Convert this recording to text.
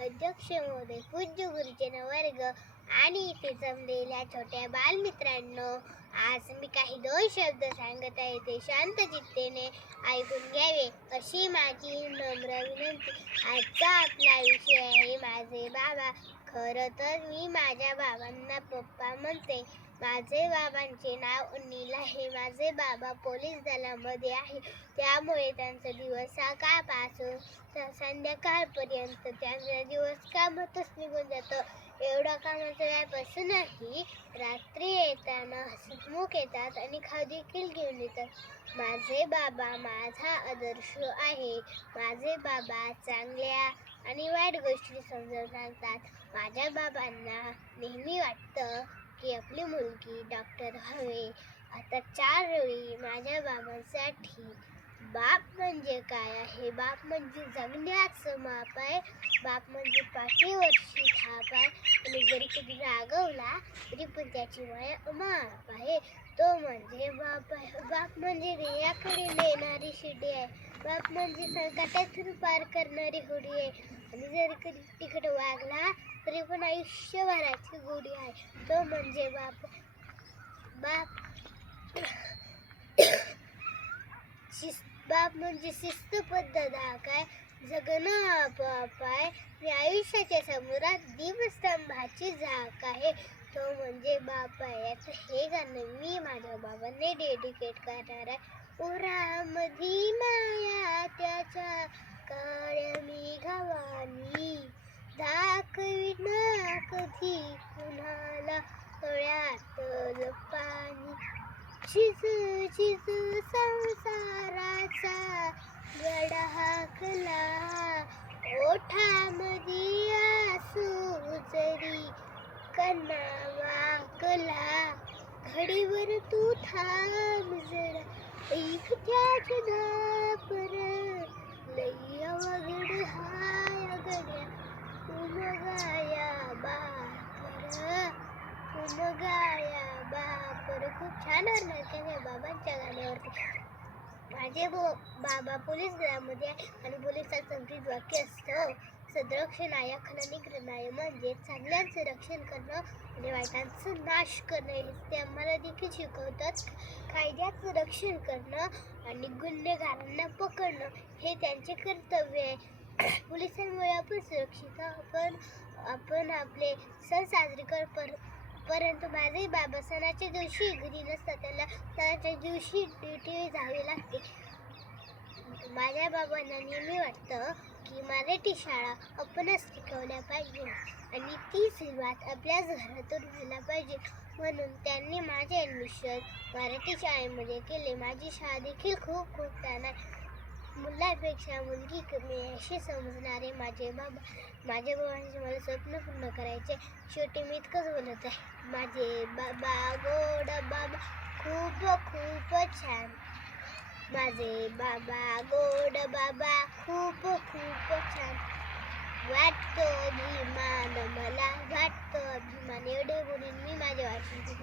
अध्यक्ष महोदय, पूज्य गुरुजन वर्ग आणि इथे जमलेल्या छोट्या बालमित्रांनो, आज मी काही 2 शब्द सांगत आहे, ते शांत चित्तेने ऐकून घ्यावे अशी माझी नम्र विनंती. आजचा आपला विषय आहे माझे बाबा. खरं तर मी माझ्या बाबांना पप्पा म्हणते. माझे बाबांचे नाव अनिल आहे. माझे बाबा पोलीस दलामध्ये आहे, त्यामुळे त्यांचा दिवस सकाळपासून संध्याकाळपर्यंत त्यांचा दिवस कामातच निघून जातो. एवढा कामाचा व्याप असूनही रात्री येताना हसमुख येतात आणि खाऊ देखील घेऊन येतात. माझे बाबा माझा आदर्श आहे. माझे बाबा चांगल्या आणि वाईट गोष्टी समजावून सांगतात. माझ्या बाबांना नेहमी वाटतं की आपली मुलगी डॉक्टर व्हावे. आता 4 वेळी माझ्या बाबांसाठी बाप म्हणजे काय आहे? बाप म्हणजे जगण्याचं माप आहे. बाप म्हणजे पाठीवरची थाप आहे आणि जरी कधी रागवला तरी पण त्याची माया माप आहे. तो म्हणजे बाप आहे. बाप म्हणजे ध्येयाकडे नेणारी शिडी आहे. बाप म्हणजे संकटातून पार करणारी होडी आहे आणि जरी कधी तिखट वागला तरी पण आयुष्यभराची गोडी आहे. तो म्हणजे बाप. बाप म्हणजे शिस्तबद्ध धाक आहे. जगणं आपोआप आहे आणि आयुष्याच्या समुद्रात दीपस्तंभाची झाक आहे. तो म्हणजे बाप आहे. आता हे गाणं मी माझ्या बाबांना डेडिकेट करणार आहे. उरामधी माया त्याच्या काळ्या मेघावानी, दाखविना कधी कुणाला डोळ्यातलं पाणी. झिजू झिजू संसाराचा गडा हाकला, ओठामध्ये आसू जरी कणा वाकला. घडीवर तू थांब जरा, ऐक त्याचे दापर, लई अवघड हाय गड्या उमगाया बापर, उमगाया बापर. खूप छान वाटलं त्या बाबांच्या गाण्यावरती. माझे बाबा पोलीस दलामध्ये आणि पोलिसाचं ब्रीद वाक्य असतं, सदरक्षणाय खलनिग्रहणाय, म्हणजे चांगल्यांचं रक्षण करणं आणि वाईटांचा नाश करणं. हे ते आम्हाला देखील शिकवतात. कायद्याचं रक्षण करणं आणि गुन्हेगारांना पकडणं हे त्यांचे कर्तव्य आहे. पोलिसांमुळे आपण सुरक्षित आपण आपले सण साजरे परंतु माझे बाबा सणाच्या दिवशी घरी नसतात. त्याला सणाच्या दिवशी ड्युटी जावी लागते. माझ्या बाबांना नेहमी वाटतं की मराठी शाळा आपणच शिकवल्या पाहिजे आणि ती सुरुवात आपल्याच घरातून व्हायला पाहिजे. म्हणून त्यांनी माझे ॲडमिशन मराठी शाळेमध्ये केले. माझी शाळा देखील खूप खूप छान आहे. मुलापेक्षा मुलगी कमी आहे असे समजणारे माझे बाबांचे मला स्वप्न पूर्ण करायचे. शेवटी मी इतकंच बोलत आहे. माझे बाबा गोड बाबा खूप खूप छान. माझे बाबा गोड बाबा खूप खूप छान. वाटतो अभिमान, मला वाटतो अभिमान. एवढे बोलून मी माझ्या वाचनाची